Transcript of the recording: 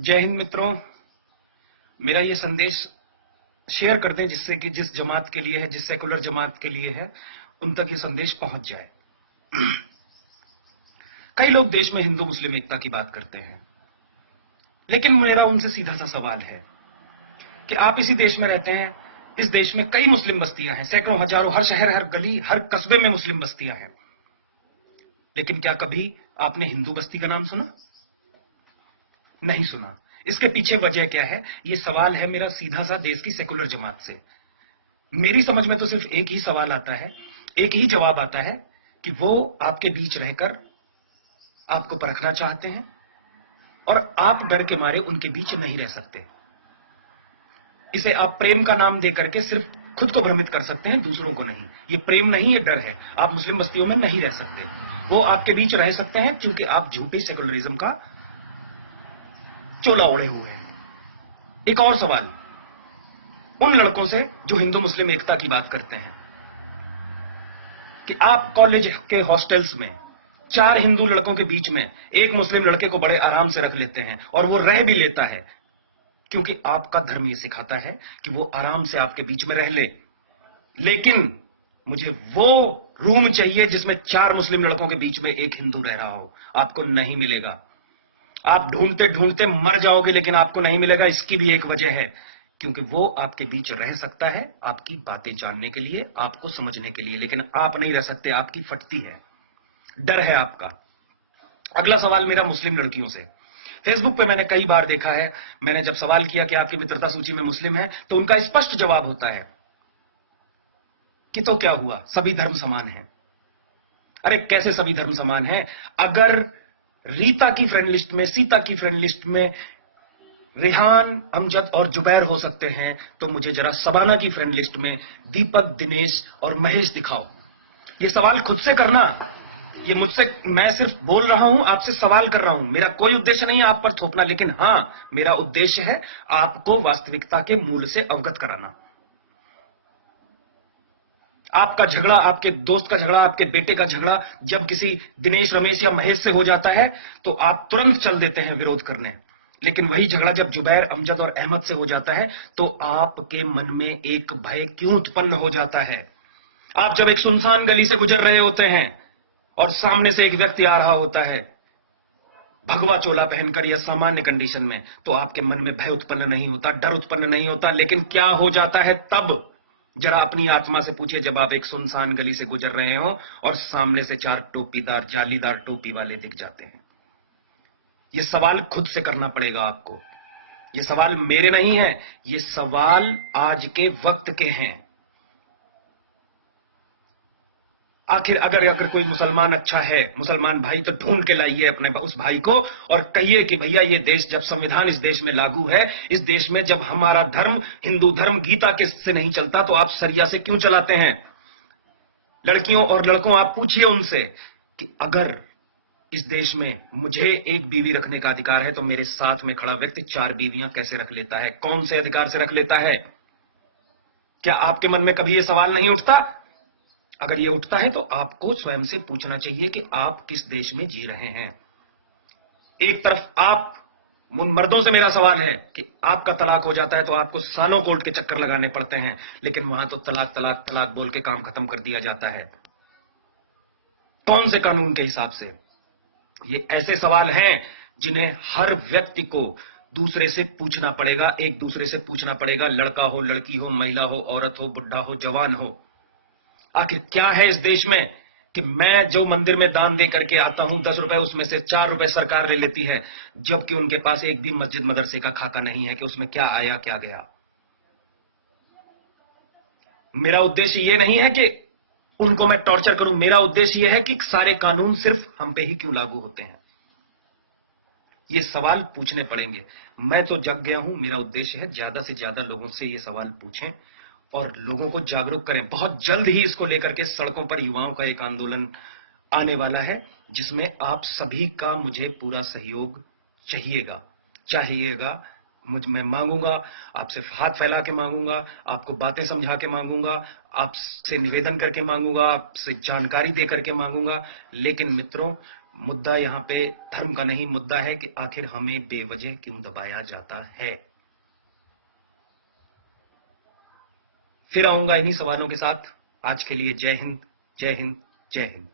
जय हिंद मित्रों। मेरा ये संदेश शेयर कर दें जिससे कि जिस जमात के लिए है, जिस सेकुलर जमात के लिए है, उन तक ये संदेश पहुंच जाए। कई लोग देश में हिंदू मुस्लिम एकता की बात करते हैं, लेकिन मेरा उनसे सीधा सा सवाल है कि आप इसी देश में रहते हैं। इस देश में कई मुस्लिम बस्तियां हैं, सैकड़ों हजारों, हर शहर, हर गली, हर कस्बे में मुस्लिम बस्तियां हैं, लेकिन क्या कभी आपने हिंदू बस्ती का नाम सुना? नहीं सुना। इसके पीछे वजह क्या है? ये सवाल है मेरा सीधा सा देश की सेकुलर जमात से। मेरी समझ में तो सिर्फ एक ही सवाल आता है, एक ही जवाब आता है कि वो आपके बीच रहकर आपको परखना चाहते हैं और आप डर के मारे उनके बीच नहीं रह सकते। इसे आप प्रेम का नाम देकर के सिर्फ खुद को भ्रमित कर सकते हैं, दूसरों को नहीं। ये प्रेम नहीं, ये डर है। आप मुस्लिम बस्तियों में नहीं रह सकते। वो आपके बीच रह सकते हैं क्योंकि आप झूठी सेकुलरिज्म का चोला ओढ़े हुए हैं। एक और सवाल उन लड़कों से जो हिंदू मुस्लिम एकता की बात करते हैं कि आप कॉलेज के हॉस्टल्स में 4 हिंदू लड़कों के बीच में एक मुस्लिम लड़के को बड़े आराम से रख लेते हैं और वो रह भी लेता है क्योंकि आपका धर्म ये सिखाता है कि वो आराम से आपके बीच में रह ले। लेकिन मुझे वो रूम चाहिए जिसमें 4 मुस्लिम लड़कों के बीच में एक हिंदू रह रहा हो। आपको नहीं मिलेगा। आप ढूंढते ढूंढते मर जाओगे, लेकिन आपको नहीं मिलेगा। इसकी भी एक वजह है, क्योंकि वो आपके बीच रह सकता है आपकी बातें जानने के लिए, आपको समझने के लिए, लेकिन आप नहीं रह सकते। आपकी फटती है, डर है आपका। अगला सवाल मेरा मुस्लिम लड़कियों से। फेसबुक पे मैंने कई बार देखा है, मैंने जब सवाल किया कि आपकी मित्रता सूची में मुस्लिम है, तो उनका स्पष्ट जवाब होता है कि तो क्या हुआ, सभी धर्म समान हैं। अरे कैसे सभी धर्म समान हैं? अगर रीता की फ्रेंड लिस्ट में, सीता की फ्रेंड लिस्ट में रिहान, अमजद और जुबैर हो सकते हैं, तो मुझे जरा सबाना की फ्रेंड लिस्ट में दीपक, दिनेश और महेश दिखाओ। ये सवाल खुद से करना। ये मुझसे, मैं सिर्फ बोल रहा हूं, आपसे सवाल कर रहा हूं। मेरा कोई उद्देश्य नहीं है आप पर थोपना, लेकिन हां, मेरा उद्देश्य है आपको वास्तविकता के मूल से अवगत कराना। आपका झगड़ा, आपके दोस्त का झगड़ा, आपके बेटे का झगड़ा जब किसी दिनेश, रमेश या महेश से हो जाता है तो आप तुरंत चल देते हैं विरोध करने। लेकिन वही झगड़ा जब जुबैर, अमजद और अहमद से हो जाता है तो आपके मन में एक भय क्यों उत्पन्न हो जाता है? आप जब एक सुनसान गली से गुजर रहे होते हैं और सामने से एक व्यक्ति आ रहा होता है भगवा चोला पहनकर या सामान्य कंडीशन में, तो आपके मन में भय उत्पन्न नहीं होता, डर उत्पन्न नहीं होता। लेकिन क्या हो जाता है तब? जरा अपनी आत्मा से पूछिए, जब आप एक सुनसान गली से गुजर रहे हो और सामने से 4 टोपीदार, जालीदार टोपी वाले दिख जाते हैं। यह सवाल खुद से करना पड़ेगा आपको। ये सवाल मेरे नहीं है, ये सवाल आज के वक्त के हैं। आखिर अगर कोई मुसलमान अच्छा है, मुसलमान भाई, तो ढूंढ के लाइए अपने उस भाई को और कहिए कि भैया ये देश, जब संविधान इस देश में लागू है, इस देश में जब हमारा धर्म, हिंदू धर्म, गीता के से नहीं चलता, तो आप सरिया से क्यों चलाते हैं? लड़कियों और लड़कों, आप पूछिए उनसे कि अगर इस देश में मुझे एक बीवी रखने का अधिकार है, तो मेरे साथ में खड़ा व्यक्ति 4 बीवियां कैसे रख लेता है? कौन से अधिकार से रख लेता है? क्या आपके मन में कभी यह सवाल नहीं उठता? अगर ये उठता है तो आपको स्वयं से पूछना चाहिए कि आप किस देश में जी रहे हैं। एक तरफ आप, मर्दों से मेरा सवाल है कि आपका तलाक हो जाता है तो आपको सालों कोर्ट के चक्कर लगाने पड़ते हैं, लेकिन वहां तो तलाक तलाक तलाक बोल के काम खत्म कर दिया जाता है। कौन से कानून के हिसाब से? ये ऐसे सवाल हैं जिन्हें हर व्यक्ति को दूसरे से पूछना पड़ेगा, एक दूसरे से पूछना पड़ेगा। लड़का हो, लड़की हो, महिला हो, औरत हो, बुढ़ा हो, जवान हो। आखिर क्या है इस देश में कि मैं जो मंदिर में दान दे करके आता हूं, 10 रुपए, उसमें से 4 रुपए सरकार ले लेती है, जबकि उनके पास एक भी मस्जिद मदरसे का खाका नहीं है कि उसमें क्या आया क्या गया। मेरा उद्देश्य यह नहीं है कि उनको मैं टॉर्चर करूं, मेरा उद्देश्य यह है कि सारे कानून सिर्फ हम पे ही क्यों लागू होते हैं। ये सवाल पूछने पड़ेंगे। मैं तो जग गया हूं। मेरा उद्देश्य है ज्यादा से ज्यादा लोगों से ये सवाल पूछें और लोगों को जागरूक करें। बहुत जल्द ही इसको लेकर के सड़कों पर युवाओं का एक आंदोलन आने वाला है, जिसमें आप सभी का मुझे पूरा सहयोग चाहिएगा। मैं मांगूंगा, आपसे हाथ फैला के मांगूंगा, आपको बातें समझा के मांगूंगा, आपसे निवेदन करके मांगूंगा, आपसे जानकारी दे करके मांगूंगा। लेकिन मित्रों, मुद्दा यहां पे धर्म का नहीं, मुद्दा है कि आखिर हमें बेवजह क्यों दबाया जाता है। फिर आऊंगा इन्हीं सवालों के साथ। आज के लिए जय हिंद, जय हिंद, जय हिंद।